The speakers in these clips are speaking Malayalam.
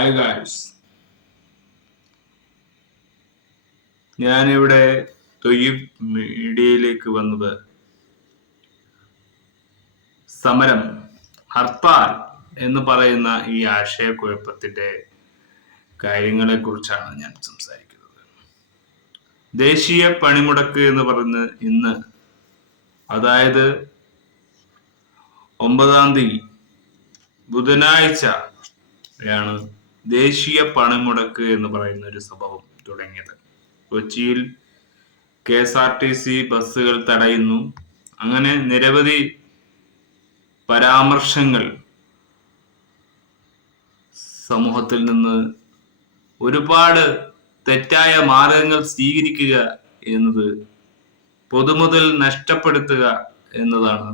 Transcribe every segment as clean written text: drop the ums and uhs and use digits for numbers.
ഹായ് ഗായ്സ്, ഞാനിവിടെ തൊയ്യബ് മീഡിയയിലേക്ക് വന്നത് സമരം, ഹർത്താൽ എന്ന് പറയുന്ന ഈ ആശയക്കുഴപ്പത്തിന്റെ കാര്യങ്ങളെ കുറിച്ചാണ് ഞാൻ സംസാരിക്കുന്നത്. ദേശീയ പണിമുടക്ക് എന്ന് പറഞ്ഞ് ഇന്ന്, അതായത് 9-ാം തീയതി ബുധനാഴ്ചയാണ് ദേശീയ പണിമുടക്ക് എന്ന് പറയുന്ന ഒരു സംഭവം തുടങ്ങിയത്. കൊച്ചിയിൽ KSRTC ബസ്സുകൾ തടയുന്നു. അങ്ങനെ നിരവധി പരാമർശങ്ങൾ സമൂഹത്തിൽ നിന്ന് ഒരുപാട് തെറ്റായ മാർഗങ്ങൾ സ്വീകരിക്കുക എന്നത് പൊതുമുതൽ നഷ്ടപ്പെടുത്തുക എന്നതാണ്.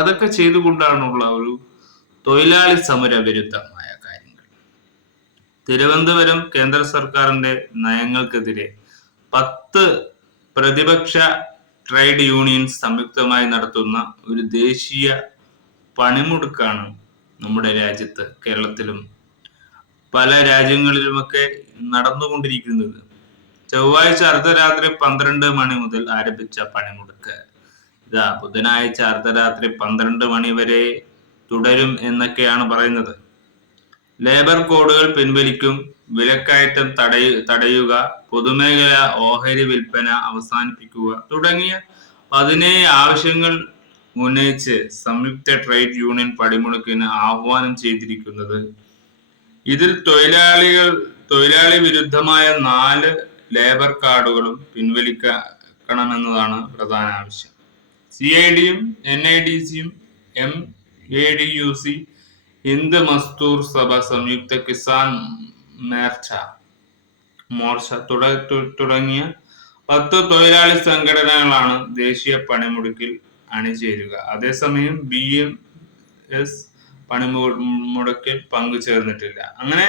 അതൊക്കെ ചെയ്തുകൊണ്ടാണുള്ള ഒരു തൊഴിലാളി സമര വിരുദ്ധമായ കാര്യങ്ങൾ. തിരുവനന്തപുരം കേന്ദ്ര സർക്കാരിന്റെ നയങ്ങൾക്കെതിരെ 10 പ്രതിപക്ഷ ട്രേഡ് യൂണിയൻസ് സംയുക്തമായി നടത്തുന്ന ഒരു ദേശീയ പണിമുടക്കാണ് നമ്മുടെ രാജ്യത്ത്, കേരളത്തിലും പല രാജ്യങ്ങളിലുമൊക്കെ നടന്നുകൊണ്ടിരിക്കുന്നത്. ചൊവ്വാഴ്ച അർദ്ധരാത്രി 12 മണി മുതൽ ആരംഭിച്ച പണിമുടക്ക് ബുധനാഴ്ച അർദ്ധരാത്രി 12 മണി വരെ തുടരും എന്നൊക്കെയാണ് പറയുന്നത്. ലേബർ കോഡുകൾ പിൻവലിക്കും, വിലക്കയറ്റം തടയുക, പൊതുമേഖല ഓഹരി വിൽപ്പന അവസാനിപ്പിക്കുക തുടങ്ങിയ 17 ആവശ്യങ്ങൾ ഉന്നയിച്ച് സംയുക്ത ട്രേഡ് യൂണിയൻ പണിമുടക്കിന് ആഹ്വാനം ചെയ്തിരിക്കുന്നത്. ഇതിൽ തൊഴിലാളി വിരുദ്ധമായ 4 ലേബർ കാർഡുകളും പിൻവലിക്കണമെന്നതാണ് പ്രധാന ആവശ്യം. CID-യും NIDC-യും MADUC, ഹിന്ദ് മസ്ദൂർ സഭ, സംയുക്ത കിസാൻ മോർച്ച തുടങ്ങിയ 10 തൊഴിലാളി സംഘടനകളാണ് ദേശീയ പണിമുടക്കിൽ അണിചേരുക. അതേസമയം BMS പണിമുടക്കിൽ പങ്കുചേർന്നിട്ടില്ല. അങ്ങനെ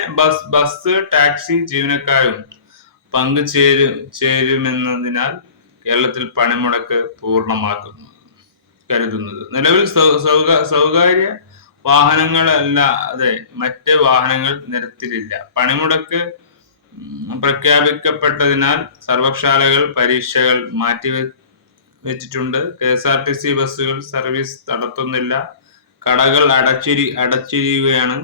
ബസ് ടാക്സി ജീവനക്കാരും പങ്കുചേരുമെന്നതിനാൽ കേരളത്തിൽ പണിമുടക്ക് പൂർണ്ണമാക്കുന്നു കരുതുന്നത്. നിലവിൽ സ്വകാര്യ വാഹനങ്ങളല്ലാതെ മറ്റ് വാഹനങ്ങൾ നിരത്തിലില്ല. പണിമുടക്ക് പ്രഖ്യാപിക്കപ്പെട്ടതിനാൽ സർവകലാശാലകൾ പരീക്ഷകൾ മാറ്റിവെച്ചിട്ടുണ്ട്. KSRTC ബസ്സുകൾ സർവീസ് നടത്തുന്നില്ല. കടകൾ അടച്ചിരിക്കുകയാണ്.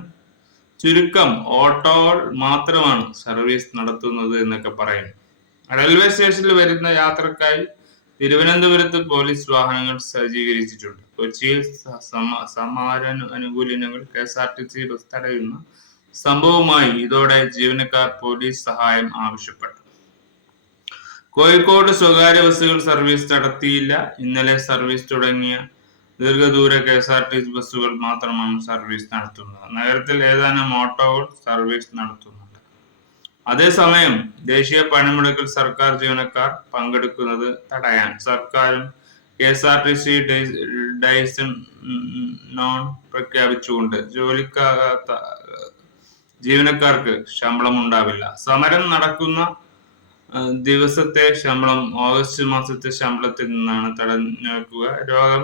ചുരുക്കം ഓട്ടോകൾ മാത്രമാണ് സർവീസ് നടത്തുന്നത് എന്നൊക്കെ പറയുന്നു. റെയിൽവേ സ്റ്റേഷനിൽ വരുന്ന യാത്രക്കായി തിരുവനന്തപുരത്ത് പോലീസ് വാഹനങ്ങൾ സജ്ജീകരിച്ചിട്ടുണ്ട്. കൊച്ചിയിൽ സമരാനുകൂലികൾ KSRTC ബസ് തടയുന്ന സംഭവമായി ഇതോടെ ജീവനക്കാർ പോലീസ് സഹായം ആവശ്യപ്പെട്ടു. കോഴിക്കോട് സ്വകാര്യ ബസ്സുകൾ സർവീസ് നടത്തിയില്ല. ഇന്നലെ സർവീസ് തുടങ്ങിയ ദീർഘദൂര KSRTC ബസ്സുകൾ മാത്രമാണ് സർവീസ് നടത്തുന്നത്. നഗരത്തിൽ ഏതാനും ഓട്ടോകൾ സർവീസ് നടത്തുന്നുണ്ട്. അതേസമയം ദേശീയ പണിമുടക്കിൽ സർക്കാർ ജീവനക്കാർ പങ്കെടുക്കുന്നത് തടയാൻ സർക്കാരും KSRTC ഡേയ്സ് നോൺ പ്രഖ്യാപിച്ചുകൊണ്ട് ജോലിക്കാത്ത ജീവനക്കാർക്ക് ശമ്പളം ഉണ്ടാവില്ല. സമരം നടക്കുന്ന ദിവസത്തെ ശമ്പളം ഓഗസ്റ്റ് മാസത്തെ ശമ്പളത്തിൽ നിന്നാണ് തടഞ്ഞുവെക്കുക. രോഗം,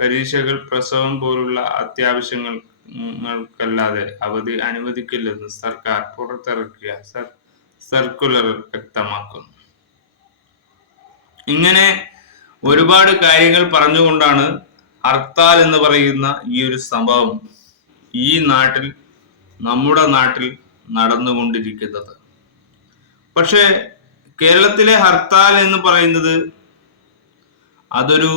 പരീക്ഷകൾ, പ്രസവം പോലുള്ള അത്യാവശ്യങ്ങൾക്കല്ലാതെ അവധി അനുവദിക്കില്ലെന്ന് സർക്കാർ പുറത്തിറക്കിയ സർക്കുലർ വ്യക്തമാക്കുന്നു. ഇങ്ങനെ ഒരുപാട് കാര്യങ്ങൾ പറഞ്ഞുകൊണ്ടാണ് ഹർത്താൽ എന്ന് പറയുന്ന ഈ ഒരു സംഭവം നമ്മുടെ നാട്ടിൽ നടന്നുകൊണ്ടിരിക്കുന്നത്. പക്ഷെ കേരളത്തിലെ ഹർത്താൽ എന്ന് പറയുന്നത് അതൊരു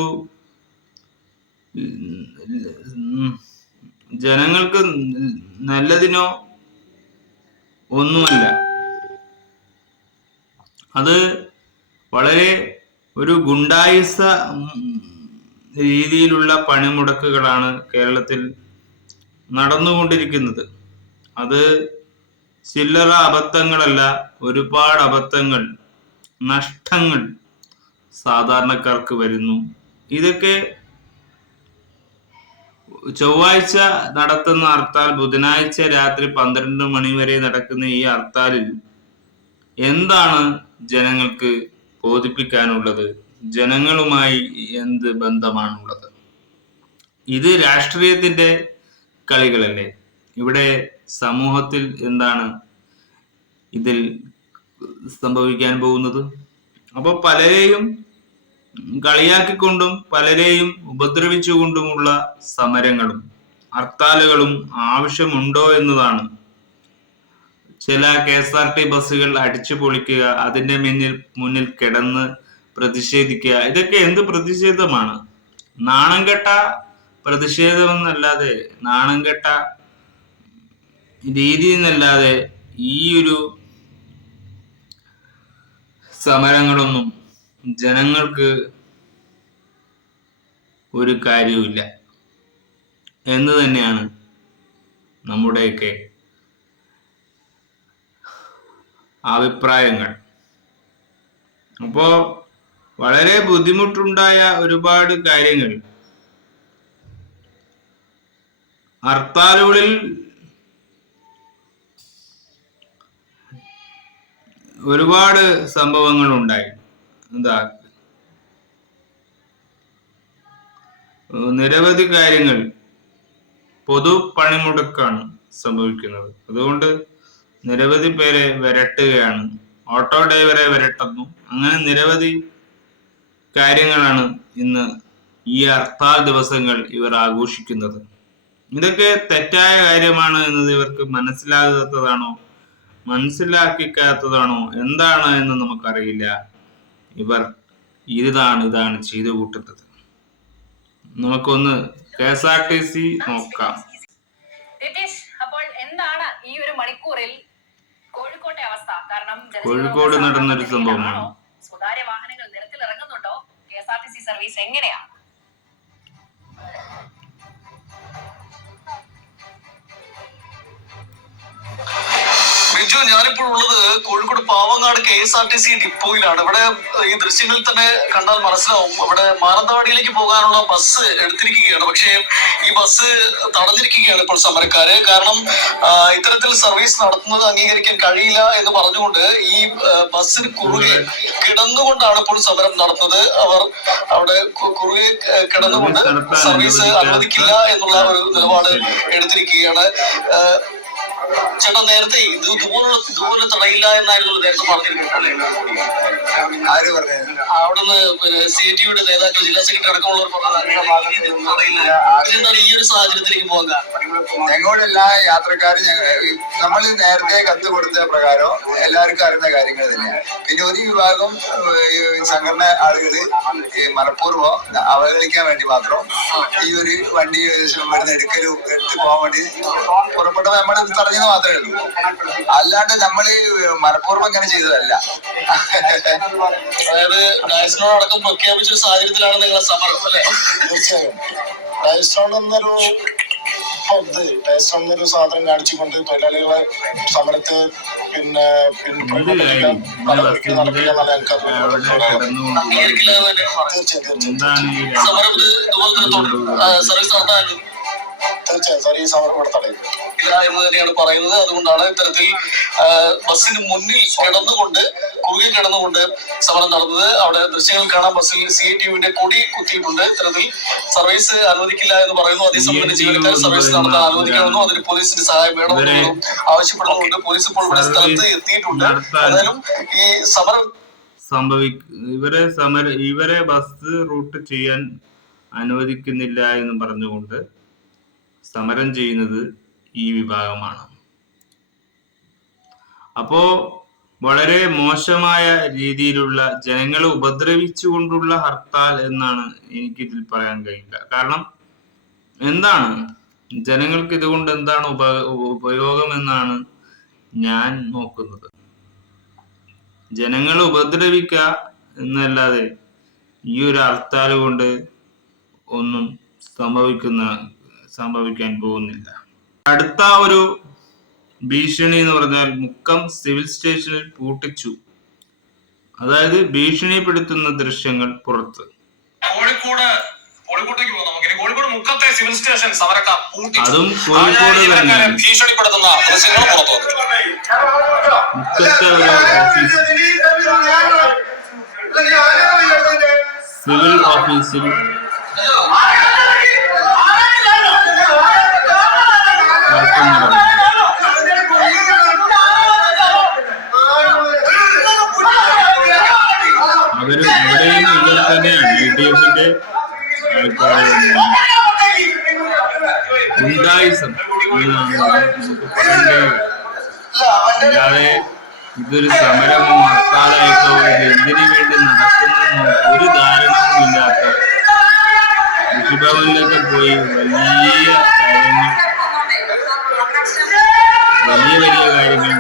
ജനങ്ങൾക്ക് നല്ലതിനോ ഒന്നുമല്ല. അത് വളരെ ഒരു ഗുണ്ടായിസ രീതിയിലുള്ള പണിമുടക്കുകളാണ് കേരളത്തിൽ നടന്നുകൊണ്ടിരിക്കുന്നത്. അത് ചില്ലറ അബദ്ധങ്ങളല്ല, ഒരുപാട് അബദ്ധങ്ങൾ, നഷ്ടങ്ങൾ സാധാരണക്കാർക്ക് വരുന്നു. ഇതൊക്കെ ചൊവ്വാഴ്ച നടത്തുന്ന ഹർത്താൽ, ബുധനാഴ്ച രാത്രി 12 മണി വരെ നടക്കുന്ന ഈ ഹർത്താലിൽ എന്താണ് ജനങ്ങൾക്ക് ബോധിപ്പിക്കാനുള്ളത്? ജനങ്ങളുമായി എന്ത് ബന്ധമാണുള്ളത്? ഇത് രാഷ്ട്രീയത്തിന്റെ കളികളല്ലേ? ഇവിടെ സമൂഹത്തിൽ എന്താണ് ഇതിൽ സംഭവിക്കാൻ പോകുന്നത്? അപ്പോൾ പലരെയും കളിയാക്കിക്കൊണ്ടും പലരെയും ഉപദ്രവിച്ചുകൊണ്ടുമുള്ള സമരങ്ങളും ഹർത്താലുകളും ആവശ്യമുണ്ടോ എന്നതാണ്. ചില KSRT ബസ്സുകൾ അടിച്ചു പൊളിക്കുക, അതിന്റെ മുന്നിൽ കിടന്ന് പ്രതിഷേധിക്കുക, ഇതൊക്കെ എന്ത് പ്രതിഷേധമാണ്? നാണം കെട്ട പ്രതിഷേധമെന്നല്ലാതെ, നാണം കെട്ട രീതി എന്നല്ലാതെ ഈ ഒരു സമരങ്ങളൊന്നും ജനങ്ങൾക്ക് ഒരു കാര്യവുമില്ല എന്ന് തന്നെയാണ് നമ്മുടെയൊക്കെ അഭിപ്രായങ്ങൾ. അപ്പോ വളരെ ബുദ്ധിമുട്ടുണ്ടായ ഒരുപാട് കാര്യങ്ങൾ ഹർത്താലുകളിൽ ഒരുപാട് സംഭവങ്ങൾ ഉണ്ടായി. നിരവധി കാര്യങ്ങൾ പൊതു പണിമുടക്കാണ് സംഭവിക്കുന്നത്. അതുകൊണ്ട് നിരവധി പേരെ വിരട്ടുകയാണ്, ഓട്ടോ ഡ്രൈവറെ വിരട്ടുന്നു. അങ്ങനെ നിരവധി കാര്യങ്ങളാണ് ഇന്ന് ഈ ഹർത്താൽ ദിവസങ്ങൾ ഇവർ ആഘോഷിക്കുന്നത്. ഇതൊക്കെ തെറ്റായ കാര്യമാണ് എന്നത് ഇവർക്ക് മനസ്സിലാക്കാത്തതാണോ എന്താണ് എന്ന് നമുക്കറിയില്ല. ഇവർ ഇതാണ് ചെയ്തു കൂട്ടുന്നത്. നമുക്കൊന്ന് KSRTC നോക്കാം. അപ്പോൾ എന്താണ് ഈ ഒരു മണിക്കൂറിൽ കോഴിക്കോട്ടെ അവസ്ഥ? കാരണം കോഴിക്കോട് നടന്നൊരു സംഭവമാണ്. സ്വകാര്യ വാഹനങ്ങൾ നിരത്തിൽ ഇറങ്ങുന്നുണ്ടോ? KSRTC സർവീസ് എങ്ങനെയാണ്? ബിജു, ഞാനിപ്പോൾ ഉള്ളത് കോഴിക്കോട് പാവങ്ങാട് KSRTC ഡിപ്പോയിലാണ്. ഇവിടെ ഈ ദൃശ്യങ്ങളിൽ തന്നെ കണ്ടാൽ മനസ്സിലാവും, ഇവിടെ മാനന്തവാടിയിലേക്ക് പോകാനുള്ള ബസ് എടുത്തിരിക്കുകയാണ്. പക്ഷേ ഈ ബസ് തടഞ്ഞിരിക്കുകയാണ് ഇപ്പോൾ സമരക്കാര്. കാരണം ഇത്തരത്തിൽ സർവീസ് നടത്തുന്നത് അംഗീകരിക്കാൻ കഴിയില്ല എന്ന് പറഞ്ഞുകൊണ്ട് ഈ ബസ്സിന് കുറുകെ കിടന്നുകൊണ്ടാണ് ഇപ്പോൾ സമരം നടത്തുന്നത്. അവർ അവിടെ കുറുകെ കിടന്നുകൊണ്ട് സർവീസ് അനുവദിക്കില്ല എന്നുള്ള ഒരു നിലപാട് എടുത്തിരിക്കുകയാണ്. ചേട്ടാ, നേരത്തെ ഇതുപോലെ തടയില്ല എന്നായിരുന്നു നേരത്തെ പറഞ്ഞിരുന്നത്. അവിടുന്ന് CITUയുടെ നേതാക്കൾ, ജില്ലാ സെക്രട്ടറി അടക്കമുള്ളവർ പറഞ്ഞാൽ ഈ ഒരു സാഹചര്യത്തിലേക്ക് പോകാൻ ഞങ്ങളുടെ എല്ലാ യാത്രക്കാരും നമ്മൾ നേരത്തെ കത്ത് കൊടുത്ത പ്രകാരം എല്ലാവർക്കും അറിയുന്ന കാര്യങ്ങൾ തന്നെയാണ്. പിന്നെ ഒരു വിഭാഗം സംഘടന ആളുകൾ മനഃപൂർവ്വം അവഹേളിക്കാൻ വേണ്ടി മാത്രം ഈ ഒരു വണ്ടി എടുത്ത് പോകാൻ വേണ്ടി പുറപ്പെട്ടത് നമ്മൾ തടഞ്ഞത് മാത്രമേ ഉള്ളൂ. അല്ലാണ്ട് നമ്മള് മനഃപൂർവ്വം ഇങ്ങനെ ചെയ്തതല്ല. അതായത് ഡയസ്നോട് അടക്കം പ്രഖ്യാപിച്ച സാഹചര്യത്തിലാണ് നിങ്ങളെ സമരം അല്ലേ? തീർച്ചയായും ഡയസ്നോൺ എന്നൊരു സാധനം കാണിച്ചുകൊണ്ട് തൊഴിലാളികളെ സമരത്തെ തീർച്ചയായും സമരം ഇവിടെ തടയും എന്ന് തന്നെയാണ് പറയുന്നത്. അതുകൊണ്ടാണ് ഇത്തരത്തിൽ ബസ്സിന് മുന്നിൽ കുറുകെ കിടന്നുകൊണ്ട് സമരം നടന്നത്. അവിടെ ദൃശ്യങ്ങൾ കാണാം, ബസ്സിൽ CITUവിന്റെ കൊടി കുത്തിയിട്ടുണ്ട്. ഇത്തരത്തിൽ സർവീസ് അനുവദിക്കില്ല എന്ന് പറയുന്നു. അതേസമയം ജീവനക്കാർ സർവീസ് നടത്താൻ അനുവദിക്കണമെന്നും അതിന് പോലീസിന്റെ സഹായം വേണമെന്നും ആവശ്യപ്പെടുന്നുണ്ട്. പോലീസ് ഇപ്പോൾ ഇവിടെ സ്ഥലത്ത് എത്തിയിട്ടുണ്ട്. എന്നാലും ഈ സമരം ഇവരെ ബസ് റൂട്ട് ചെയ്യാൻ അനുവദിക്കുന്നില്ല എന്ന് പറഞ്ഞുകൊണ്ട് സമരം ചെയ്യുന്നത് ഈ വിഭാഗമാണ്. അപ്പോ വളരെ മോശമായ രീതിയിലുള്ള ജനങ്ങളെ ഉപദ്രവിച്ചുകൊണ്ടുള്ള ഹർത്താൽ എന്നാണ് എനിക്കിതിൽ പറയാൻ കഴിയില്ല. കാരണം എന്താണ് ജനങ്ങൾക്ക് ഇതുകൊണ്ട് എന്താണ് ഉപയോഗം എന്നാണ് ഞാൻ നോക്കുന്നത്. ജനങ്ങളെ ഉപദ്രവിക്കുക എന്നല്ലാതെ ഈ ഒരു ഹർത്താൽ കൊണ്ട് ഒന്നും സംഭവിക്കാൻ പോകുന്നില്ല. അടുത്ത ഒരു ഭീഷണി എന്ന് പറഞ്ഞാൽ മുക്കം സിവിൽ സ്റ്റേഷനിൽ പൂട്ടിച്ചു. അതായത് ഭീഷണിപ്പെടുത്തുന്ന ദൃശ്യങ്ങൾ പുറത്ത്. കോഴിക്കോട്ടേക്ക് പോകും. കോഴിക്കോട് മുക്കത്തെ സിവിൽ സ്റ്റേഷൻ സമരക്കാർ അതും കോഴിക്കോട് തന്നെ ഭീഷണിപ്പെടുത്തുന്ന ദൃശ്യങ്ങൾ പുറത്തു വന്നു. മുക്കത്തെ ഒരു സിവിൽ ഓഫീസിൽ നടക്കുന്നത് ഗുണ്ടായിസം എന്നാണ് നമുക്ക് പറയേണ്ടത്. അല്ലാതെ ഇതൊരു സമരമോ ഹർത്താലായിട്ടോ ഇത് എന്തിനു വേണ്ടി നടക്കുന്നതെന്നോ ഒരു ധാരണവുമില്ലാത്ത കൃഷിഭവനിലൊക്കെ പോയി വലിയ കാര്യങ്ങൾ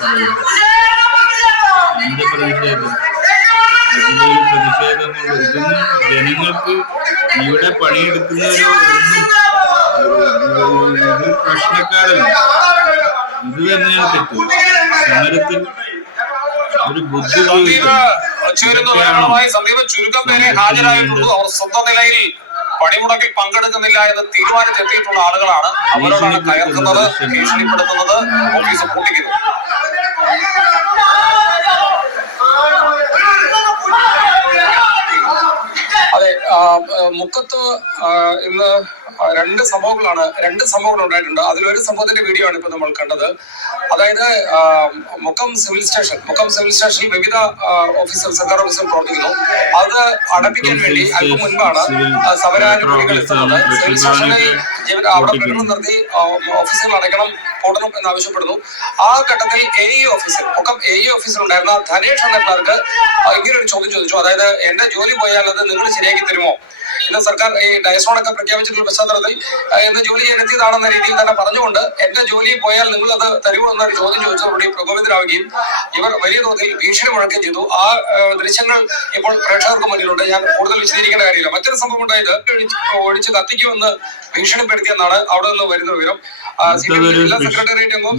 പറയുന്നു. എന്ത് പ്രതിഷേധം? ഇതിന്റെ ഒരു പ്രതിഷേധമുള്ളൂ. ഇതൊന്നും ജനങ്ങൾക്ക് ഇവിടെ പണിയെടുക്കുന്നവരോ ഒന്നും ഇത് പ്രശ്നക്കാരല്ല. ഇത് തന്നെയാണ് തെറ്റ്. സമരത്തിൽ ഒരു ബുദ്ധിമുട്ട് ചുരുക്കം പേരെ ഹാജരായിട്ടുള്ളൂ. അവർ സ്വന്തം നിലയിൽ പണിമുടക്കിൽ പങ്കെടുക്കുന്നില്ല എന്ന് തീരുമാനിച്ചെത്തിയിട്ടുള്ള ആളുകളാണ്. അവരോടാണ് കയർക്കുന്നത്, ഭീഷണിപ്പെടുത്തുന്നത്, ഓഫീസ് പൂട്ടിക്കുന്നത്. അതെ, മുക്കത്ത് ഇന്ന് രണ്ട് സംഭവങ്ങൾ ഉണ്ടായിട്ടുണ്ട്. അതിലൊരു സംഭവത്തിന്റെ വീഡിയോ ആണ് ഇപ്പൊ നമ്മൾ കണ്ടത്. അതായത് മുക്കം സിവിൽ സ്റ്റേഷനിൽ വിവിധ സർക്കാർ ഓഫീസർ പ്രവർത്തിക്കുന്നു. അത് അടപ്പിക്കാൻ വേണ്ടി അല്പം മുൻപാണ് സമരാനുകൂലികൾ എത്തുന്നത്. സിവിൽ സ്റ്റേഷനിൽ അവിടെ പ്രകടനം നടത്തി ഓഫീസുകൾ അടയ്ക്കണം, പൂട്ടണം എന്നാവശ്യപ്പെടുന്നു. ആ ഘട്ടത്തിൽ മുക്കം AE ഓഫീസിൽ ഉണ്ടായിരുന്ന ധനേഷ് എന്ന ക്ലർക്ക് ഇങ്ങനെ ഒരു ചോദ്യം ചോദിച്ചു. അതായത് എന്റെ ജോലി പോയാൽ അത് നിങ്ങൾ ശരിയാക്കി തരുമോ? ഇന്ന് സർക്കാർ ഈ ഡയസ്മോണൊക്കെ പ്രഖ്യാപിച്ചിട്ടുള്ള പശ്ചാത്തലത്തിൽ ഇന്ന് ജോലി ചെയ്യാൻ എത്തിയതാണെന്ന രീതിയിൽ തന്നെ പറഞ്ഞുകൊണ്ട് എന്റെ ജോലി പോയാൽ നിങ്ങൾ അത് തരുമോ എന്നൊരു ചോദ്യം ചോദിച്ചതോടുകൂടി പ്രകോപിതരാവുകയും ഇവർ വലിയ തോതിൽ ഭീഷണി മുഴക്കുകയും ചെയ്തു. ആ ദൃശ്യങ്ങൾ ഇപ്പോൾ പ്രേക്ഷകർക്ക് മുന്നിലുണ്ട്. ഞാൻ കൂടുതൽ വിശദീകരിക്കേണ്ട കാര്യമില്ല. മറ്റൊരു സംഭവം ഉണ്ടായത് ഒഴിച്ച് കത്തിക്കുമെന്ന് ഭീഷണിപ്പെടുത്തിയെന്നാണ് അവിടെ നിന്ന് വരുന്ന വിവരം. ജില്ലാ സെക്രട്ടേറിയറ്റ് അംഗം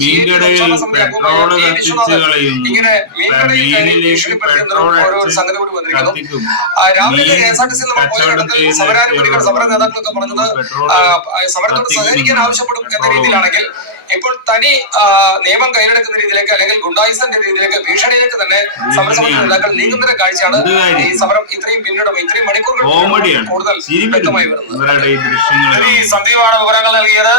ഇങ്ങനെ മീൻകടയിൽ ഭീഷണിപ്പെടുത്തുന്ന ഒരു സംഗതി കൂടി വന്നിരിക്കുന്നു. രാവിലെ KSRTC നമ്മൾ പോയ ഘട്ടത്തിൽ സമരാനുകൂലികൾ, സമര നേതാക്കളൊക്കെ പറഞ്ഞത് സമരത്തോട് സഹകരിക്കാൻ ആവശ്യപ്പെടും എന്ന രീതിയിലാണെങ്കിൽ ഇപ്പോൾ തനി നിയമം കയ്യിലെടുക്കുന്ന രീതിയിലേക്ക് അല്ലെങ്കിൽ ഗുണ്ടായിസന്റെ രീതിയിലേക്ക്, ഭീഷണിയിലേക്ക് തന്നെ സമരസമിതി നേതാക്കൾ നീങ്ങുന്ന കാഴ്ചയാണ് ഈ സമരം ഇത്രയും പിന്നിടും ഇത്രയും മണിക്കൂറുകൾ കൂടുതൽ വ്യക്തമായി വരുന്നത്. സന്ദീപാണ് വിവരങ്ങൾ നൽകിയത്.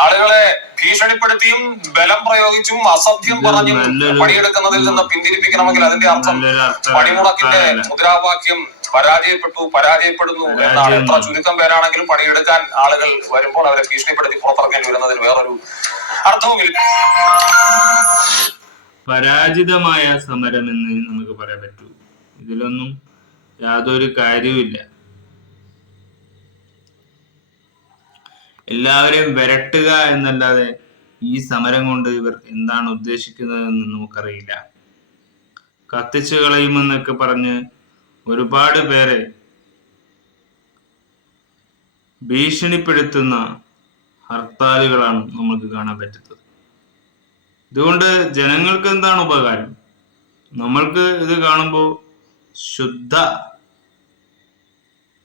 ആളുകളെ ഭീഷണിപ്പെടുത്തിയും ബലം പ്രയോഗിച്ചും അസഭ്യം പറഞ്ഞും പണിയെടുക്കുന്നതിൽ നിന്ന് പിന്തിരിപ്പിക്കണമെങ്കിൽ അതിന്റെ അർത്ഥം പണിമുടക്കിന്റെ മുദ്രാവാക്യം പരാജയപ്പെടുന്നു എന്നാണ്. എത്ര ചുരുക്കം പേരാണെങ്കിലും പണിയെടുക്കാൻ ആളുകൾ വരുമ്പോൾ അവരെ ഭീഷണിപ്പെടുത്തി പുറത്തിറക്കേണ്ടി വരുന്നതിന് വേറൊരു അർത്ഥവുമില്ല. പരാജിതമായ സമരം എന്ന് നമുക്ക് പറയാൻ പറ്റൂ. ഇതിലൊന്നും യാതൊരു കാര്യവുമില്ല. എല്ലാവരെയും വിരട്ടുക എന്നല്ലാതെ ഈ സമരം കൊണ്ട് ഇവർ എന്താണ് ഉദ്ദേശിക്കുന്നതെന്ന് നമുക്കറിയില്ല. കത്തിച്ചു കളയുമെന്നൊക്കെ പറഞ്ഞ് ഒരുപാട് പേരെ ഭീഷണിപ്പെടുത്തുന്ന ഹർത്താലുകളാണ് നമുക്ക് കാണാൻ പറ്റുന്നത്. ഇതുകൊണ്ട് ജനങ്ങൾക്ക് എന്താണ് ഉപകാരം? നമ്മൾക്ക് ഇത് കാണുമ്പോൾ ശുദ്ധ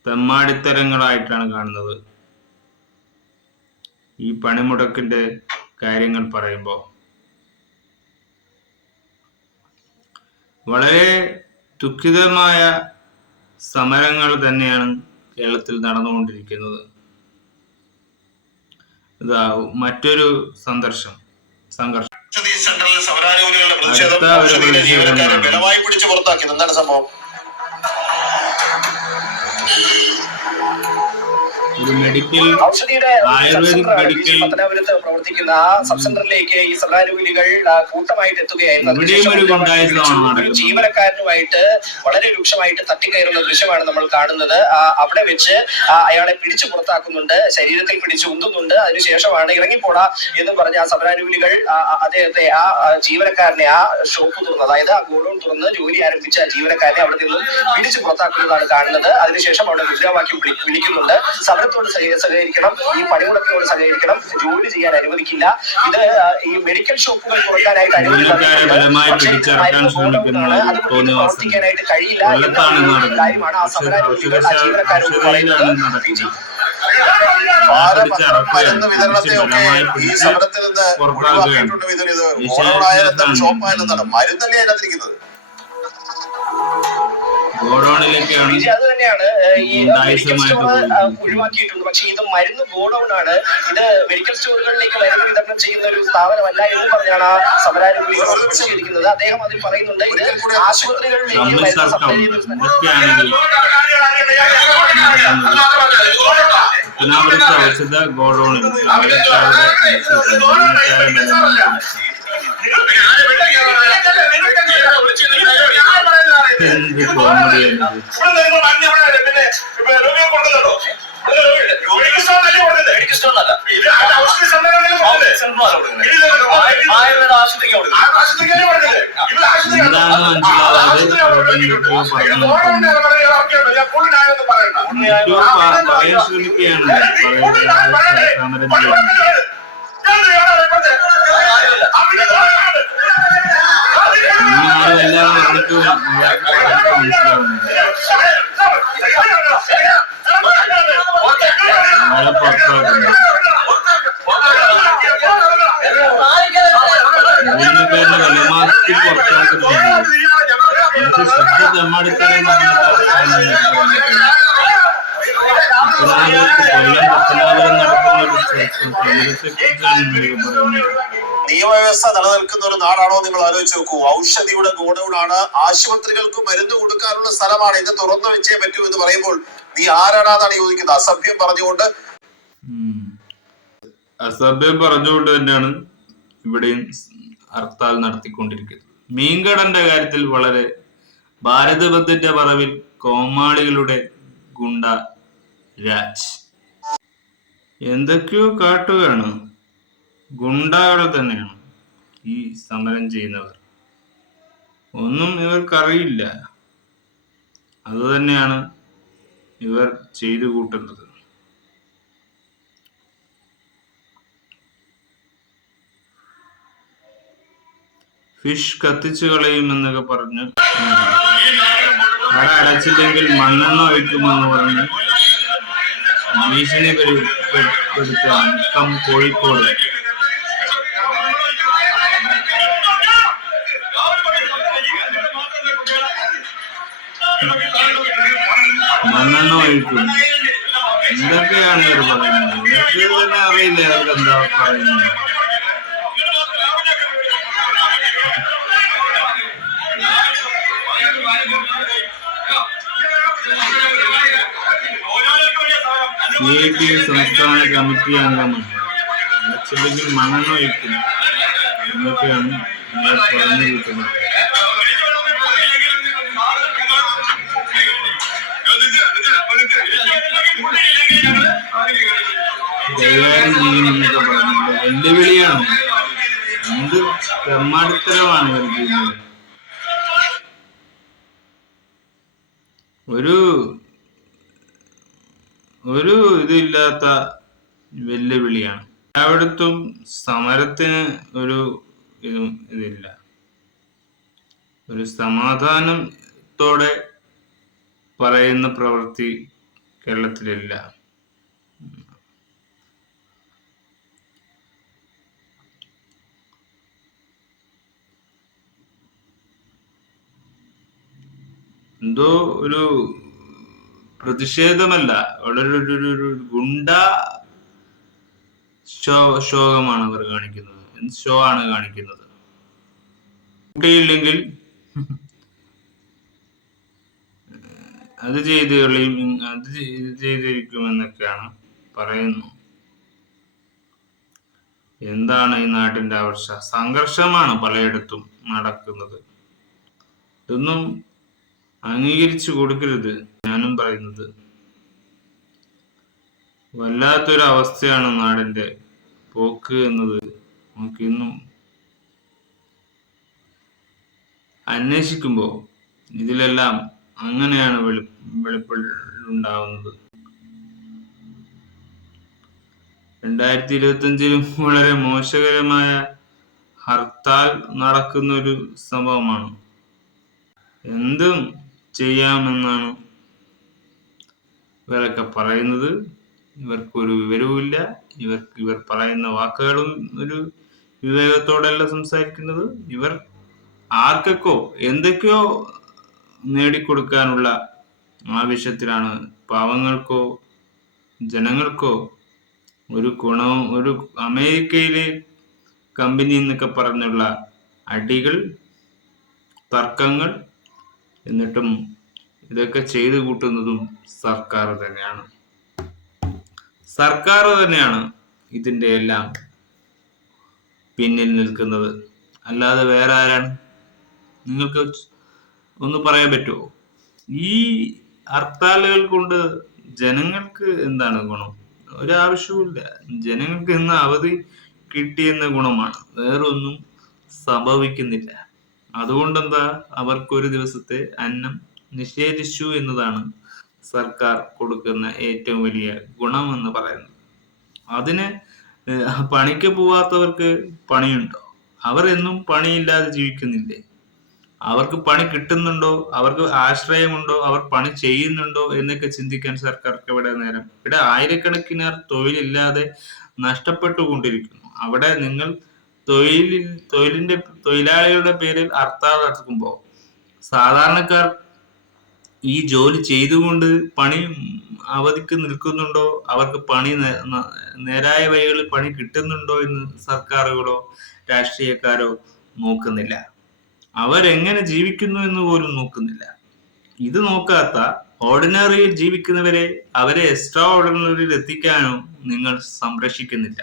തെമ്മാടിത്തരങ്ങളായിട്ടാണ് കാണുന്നത്. ഈ പണിമുടക്കിന്റെ കാര്യങ്ങൾ പറയുമ്പോൾ വളരെ ദുഃഖിതമായ സമരങ്ങൾ തന്നെയാണ് കേരളത്തിൽ നടന്നുകൊണ്ടിരിക്കുന്നത്. ഇതാ മറ്റൊരു സംഘർഷം. സെന്ററിൽ സമരാനുകൂലികളുടെ പ്രതിഷേധം ജീവനക്കാരെ ബലമായി പിടിച്ചു പുറത്താക്കി. എന്താണ് സംഭവം? ആയുർവേദിക് മെഡിക്കൽ പ്രവർത്തിക്കുന്ന ആ സബ് സെന്ററിലേക്ക് ഈ സമരാനുകൂലികൾ കൂട്ടമായിട്ട് എത്തുകയായിരുന്നു. ജീവനക്കാരനുമായിട്ട് വളരെ രൂക്ഷമായിട്ട് തട്ടിക്കയറുന്ന ദൃശ്യമാണ് നമ്മൾ കാണുന്നത്. അവിടെ വെച്ച് അയാളെ പിടിച്ചു പുറത്താക്കുന്നുണ്ട്, ശരീരത്തിൽ പിടിച്ചു ഉന്തുന്നുണ്ട്. അതിനുശേഷമാണ് ഇറങ്ങിപ്പോടാ എന്ന് പറഞ്ഞ ആ സമരാനുകൂലികൾ അദ്ദേഹത്തെ ആ ജീവനക്കാരനെ ആ ഷോപ്പ് തുറന്ന്, അതായത് ആ ഗോഡൌൺ തുറന്ന് ജോലി ആരംഭിച്ച ജീവനക്കാരനെ അവിടെ നിന്നും പിടിച്ചു പുറത്താക്കുന്നതാണ് കാണുന്നത്. അതിനുശേഷം അവിടെ മുദ്രാവാക്യം വിളിക്കുന്നുണ്ട്. സമരത്തോട് സഹകരിക്കണം, ഈ പണിമുടക്കിനോട് സഹകരിക്കണം, ജോലി ചെയ്യാൻ അനുവദിക്കില്ല. ഇത് ഈ മെഡിക്കൽ ഷോപ്പുകൾ തുറക്കാനായിട്ട് അനുമതി പ്രവർത്തിക്കാനായിട്ട് കഴിയില്ല എന്ന കാര്യമാണ് ആ സമരാനുകൂലികൾ ആ ജീവനക്കാരോട് പറയുന്നത്. മരുന്ന് വിതരണത്തെ ഒക്കെ ഈ സമരത്തിൽ നിന്ന് ഒഴിവാക്കിയിട്ടുണ്ട്. ഇത് ഷോപ്പായാലും എന്താണ് മരുന്നല്ലേ അതിനകത്തിരിക്കുന്നത്? ഗോഡൌണിലേക്കാണ് വിജയ് അത് തന്നെയാണ് ഈ മെഡിക്കൽ സ്റ്റോർ ഒഴിവാക്കിയിട്ടുണ്ട്. പക്ഷെ ഇത് മരുന്ന് ഗോഡൌൺ ആണ്. ഇത് മെഡിക്കൽ സ്റ്റോറുകളിലേക്ക് മരുന്ന് വിതരണം ചെയ്യുന്ന ഒരു സ്ഥാപനമല്ല എന്ന് പറഞ്ഞാണ് സമരാനുകൂലികൾ പ്രതിഷേധിക്കുന്നത്. അദ്ദേഹം അതിൽ പറയുന്നുണ്ട് ഇത് ആശുപത്രികളിലേക്ക് മരുന്ന് സപ്ലൈ ചെയ്യുന്ന ഔഷധ ഗോഡൌണിൽ എന്ത് കോമഡിയാണ്. എന്താണെന്ന് മനസ്സിലാവാതെ പറയാൻ ശ്രമിക്കുകയാണ് സമരം ചെയ്യുന്നത്. എല്ലാം പറഞ്ഞിട്ടും നമ്മളെ പുറത്താക്കുന്നു. ഇതിനൊക്കെ വിലമാറ്റി പുറത്താക്കുന്നുണ്ട്. നമുക്ക് ശുദ്ധ തെമ്മാടിത്തരം പത്തനാപുരം നടക്കുന്ന ഒരു സമരത്തെക്കുറിച്ചാണ് പറയുന്നത്. നിയമവ്യവസ്ഥ നിലനിൽക്കുന്ന ഒരു നാടാണോ നിങ്ങൾ ആലോചിച്ച് നോക്കൂ. ഔഷധിയുടെ ഗോഡൌൺ ആണ്, ആശുപത്രികൾക്ക് മരുന്ന് കൊടുക്കാനുള്ള സ്ഥലമാണ്. ഇത് തുറന്നു വെച്ചേ പറ്റൂ എന്ന് പറയുമ്പോൾ നീ ആരാണെന്നാണ് ചോദിക്കുന്നത്. അസഭ്യം പറഞ്ഞുകൊണ്ട് തന്നെയാണ് ഇവിടെയും ഹർത്താൽ നടത്തിക്കൊണ്ടിരിക്കുന്നത്. മീൻകടന്റെ കാര്യത്തിൽ വളരെ ഭാരത് ബന്ദിന്റെ പറവിൽ കോമാളികളുടെ ഗുണ്ട രാജ് എന്തൊക്കെയോ കാട്ടുകയാണ്. ഗുണ്ടകൾ തന്നെയാണ് ഈ സമരം ചെയ്യുന്നവർ. ഒന്നും ഇവർക്കറിയില്ല. അതുതന്നെയാണ് ഇവർ ചെയ്തു കൂട്ടുന്നത്. ഫിഷ് കത്തിച്ചു കളയുമെന്നൊക്കെ പറഞ്ഞ് കട അടച്ചില്ലെങ്കിൽ മണ്ണെണ്ണ ഒഴിക്കുമെന്ന് പറഞ്ഞ് ഭീഷണിപ്പെടുത്ത അക്കം കോഴിക്കോട്. മണ്ണെണ്ണ ഒഴിക്കും. എന്തൊക്കെയാണ് ഇവർ പറയുന്നത്? ഇവർക്ക് തന്നെ അറിയില്ല ഇവർക്ക് എന്താ പറയുന്നത്. സംസ്ഥാന കമ്മിറ്റി അംഗമാണ്. അടച്ചില്ലെങ്കിൽ മണ്ണെണ്ണ ഒഴിക്കും എന്നൊക്കെയാണ് ഇവർ പറഞ്ഞു കിട്ടുന്നത്. കൈകാര്യം ചെയ്യുമെന്നൊക്കെ പറഞ്ഞിട്ട് വെല്ലുവിളിയാണ്. എന്ത് തെമ്മാടിത്തരമാണ് ഇവർ ചെയ്യുന്നത്. ഒരു ഇതില്ലാത്ത വെല്ലുവിളിയാണ്. എല്ലായിടത്തും സമരത്തിന് ഒരു ഇതില്ല. ഒരു സമാധാനത്തോടെ പറയുന്ന പ്രവൃത്തി കേരളത്തിലില്ല. എന്തോ ഒരു പ്രതിഷേധമല്ല, വളരെ ഒരു ഗുണ്ട ശോകമാണ് അവർ കാണിക്കുന്നത്. ഷോ ആണ് കാണിക്കുന്നത്. കുട്ടിയില്ലെങ്കിൽ അത് ചെയ്ത് കളിയും അത് ചെയ്തിരിക്കുമെന്നൊക്കെയാണ് പറയുന്നു. എന്താണ് ഈ നാട്ടിന്റെ അവസ്ഥ? സംഘർഷമാണ് പലയിടത്തും നടക്കുന്നത്. ഇതൊന്നും അംഗീകരിച്ചു കൊടുക്കരുത്. ഞാനും പറയുന്നത് വല്ലാത്തൊരു അവസ്ഥയാണ് നാടിന്റെ പോക്ക് എന്നത് നമുക്കിന്നും അന്വേഷിക്കുമ്പോൾ ഇതിലെല്ലാം അങ്ങനെയാണ് വെളിപ്പെടുണ്ടാവുന്നത്. 2025 വളരെ മോശകരമായ ഹർത്താൽ നടക്കുന്ന ഒരു സംഭവമാണ്. എന്തും ചെയ്യാമെന്നാണ് ഇവരൊക്കെ പറയുന്നത്. ഇവർക്കൊരു വിവരവുമില്ല. ഇവർ പറയുന്ന വാക്കുകളും ഒരു വിവേകത്തോടെയല്ല സംസാരിക്കുന്നത്. ഇവർ ആർക്കൊക്കെ എന്തൊക്കെയോ നേടിക്കൊടുക്കാനുള്ള ആവശ്യത്തിലാണ്. പാവങ്ങൾക്കോ ജനങ്ങൾക്കോ ഒരു ഗുണവും ഒരു അമേരിക്കയിലെ കമ്പനി എന്നൊക്കെ പറഞ്ഞുള്ള അടികൾ, തർക്കങ്ങൾ, എന്നിട്ടും ഇതൊക്കെ ചെയ്തു കൂട്ടുന്നതും സർക്കാർ തന്നെയാണ്. സർക്കാർ തന്നെയാണ് ഇതിൻ്റെ എല്ലാം പിന്നിൽ നിൽക്കുന്നത്, അല്ലാതെ വേറെ ആരാണ്? നിങ്ങൾക്ക് ഒന്ന് പറയാൻ പറ്റുമോ? ഈ ഹർത്താലുകൾ കൊണ്ട് ജനങ്ങൾക്ക് എന്താണ് ഗുണം? ഒരാവശ്യവുമില്ല. ജനങ്ങൾക്ക് ഇന്ന് അവധി കിട്ടിയെന്ന ഗുണമാണ്, വേറൊന്നും സംഭവിക്കുന്നില്ല. അതുകൊണ്ടെന്താ, അവർക്കൊരു ദിവസത്തെ അന്നം നിഷേധിച്ചു എന്നതാണ് സർക്കാർ കൊടുക്കുന്ന ഏറ്റവും വലിയ ഗുണം എന്ന് പറയുന്നത്. അതിന് പണിക്ക് പോവാത്തവർക്ക് പണിയുണ്ടോ? അവർ എന്നും പണിയില്ലാതെ ജീവിക്കുന്നില്ലേ? അവർക്ക് പണി കിട്ടുന്നുണ്ടോ? അവർക്ക് ആശ്രയമുണ്ടോ? അവർ പണി ചെയ്യുന്നുണ്ടോ എന്നൊക്കെ ചിന്തിക്കാൻ സർക്കാർക്ക് ഇവിടെ നേരം? ഇവിടെ ആയിരക്കണക്കിന് തൊഴിലില്ലാതെ നഷ്ടപ്പെട്ടുകൊണ്ടിരിക്കുന്നു. അവിടെ നിങ്ങൾ തൊഴിലാളികളുടെ പേരിൽ ഹർത്താൽ നടക്കുമ്പോൾ സാധാരണക്കാർ ഈ ജോലി ചെയ്തുകൊണ്ട് പണി അവധിക്ക് നിൽക്കുന്നുണ്ടോ? അവർക്ക് പണി നേരായ വഴികളിൽ പണി കിട്ടുന്നുണ്ടോ എന്ന് സർക്കാരുകളോ രാഷ്ട്രീയക്കാരോ നോക്കുന്നില്ല. അവരെങ്ങനെ ജീവിക്കുന്നു എന്ന് പോലും നോക്കുന്നില്ല. ഇത് നോക്കാത്ത ഓർഡിനറിയിൽ ജീവിക്കുന്നവരെ, അവരെ എക്സ്ട്രാ ഓർഡിനറിയിൽ എത്തിക്കാനോ നിങ്ങൾ സംരക്ഷിക്കുന്നില്ല.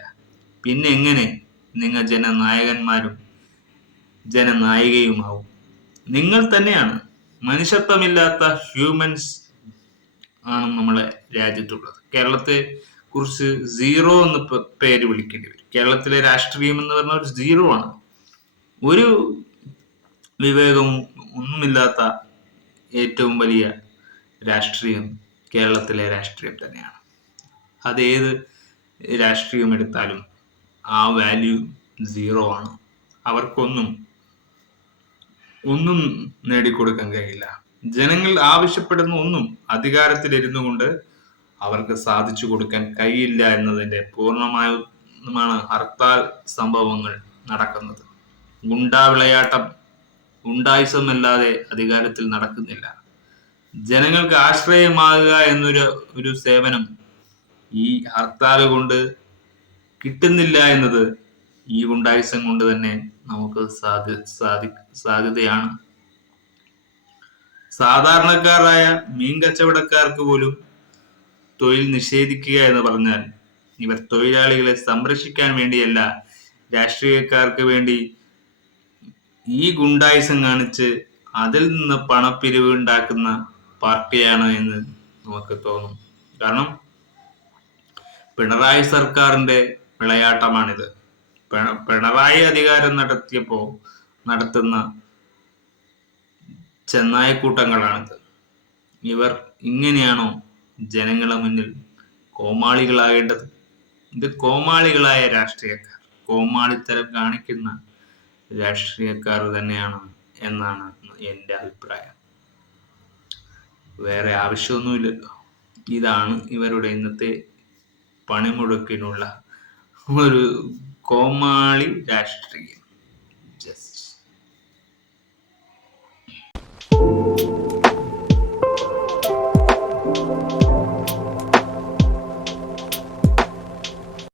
പിന്നെ എങ്ങനെ നിങ്ങൾ ജനനായകന്മാരും ജനനായികയുമാവും? നിങ്ങൾ തന്നെയാണ്. മനുഷ്യത്വമില്ലാത്ത ഹ്യൂമൻസ് ആണ് നമ്മളെ രാജ്യത്തുള്ളത്. കേരളത്തെ കുറിച്ച് സീറോ എന്ന് പേര് വിളിക്കേണ്ടി വരും. കേരളത്തിലെ രാഷ്ട്രീയം എന്ന് പറഞ്ഞ ഒരു സീറോ ആണ്. ഒരു വിവേകവും ഒന്നുമില്ലാത്ത ഏറ്റവും വലിയ രാഷ്ട്രീയം കേരളത്തിലെ രാഷ്ട്രീയം തന്നെയാണ്. അതേത് രാഷ്ട്രീയം എടുത്താലും ആ വാല്യൂ സീറോ ആണ്. അവർക്കൊന്നും നേടിക്കൊടുക്കാൻ കഴിയില്ല. ജനങ്ങൾ ആവശ്യപ്പെടുന്ന ഒന്നും അധികാരത്തിലിരുന്നു കൊണ്ട് അവർക്ക് സാധിച്ചു കൊടുക്കാൻ കഴിയില്ല എന്നതിന്റെ പൂർണ്ണമായുമാണ് ഹർത്താൽ സംഭവങ്ങൾ നടക്കുന്നത്. ഗുണ്ടാവിളയാട്ടം, ഗുണ്ടായിസമല്ലാതെ അധികാരത്തിൽ നടക്കുന്നില്ല. ജനങ്ങൾക്ക് ആശ്രയമാകുക എന്നൊരു സേവനം ഈ ഹർത്താൽ കൊണ്ട് കിട്ടുന്നില്ല എന്നത് ഈ ഗുണ്ടായിസം കൊണ്ട് തന്നെ നമുക്ക് സാധ്യതയാണ്. സാധാരണക്കാരായ മീൻ കച്ചവടക്കാർക്ക് പോലും തൊഴിൽ നിഷേധിക്കുക എന്ന് പറഞ്ഞാൽ ഇവർ തൊഴിലാളികളെ സംരക്ഷിക്കാൻ വേണ്ടിയല്ല, രാഷ്ട്രീയക്കാർക്ക് വേണ്ടി ഈ ഗുണ്ടായിസം കാണിച്ച് അതിൽ നിന്ന് പണപ്പിരിവ് ഉണ്ടാക്കുന്ന പാർട്ടിയാണ് എന്ന് നമുക്ക് തോന്നും. കാരണം പിണറായി സർക്കാരിന്റെ വിളയാട്ടമാണിത്. പിണറായി അധികാരം നടത്തുന്ന ചെന്നായക്കൂട്ടങ്ങളാണിത്. ഇവർ ഇങ്ങനെയാണോ ജനങ്ങളെ മുന്നിൽ കോമാളികളാകേണ്ടത്? ഇത് കോമാളികളായ രാഷ്ട്രീയക്കാർ, കോമാളിത്തരം കാണിക്കുന്ന രാഷ്ട്രീയക്കാർ തന്നെയാണ് എന്നാണ് എൻ്റെ അഭിപ്രായം. വേറെ ആവശ്യമൊന്നുമില്ലല്ലോ. ഇതാണ് ഇവരുടെ ഇന്നത്തെ പണിമുടക്കിനുള്ള ഒരു കോമാളി രാഷ്ട്രീയം. ജസ്റ്റ്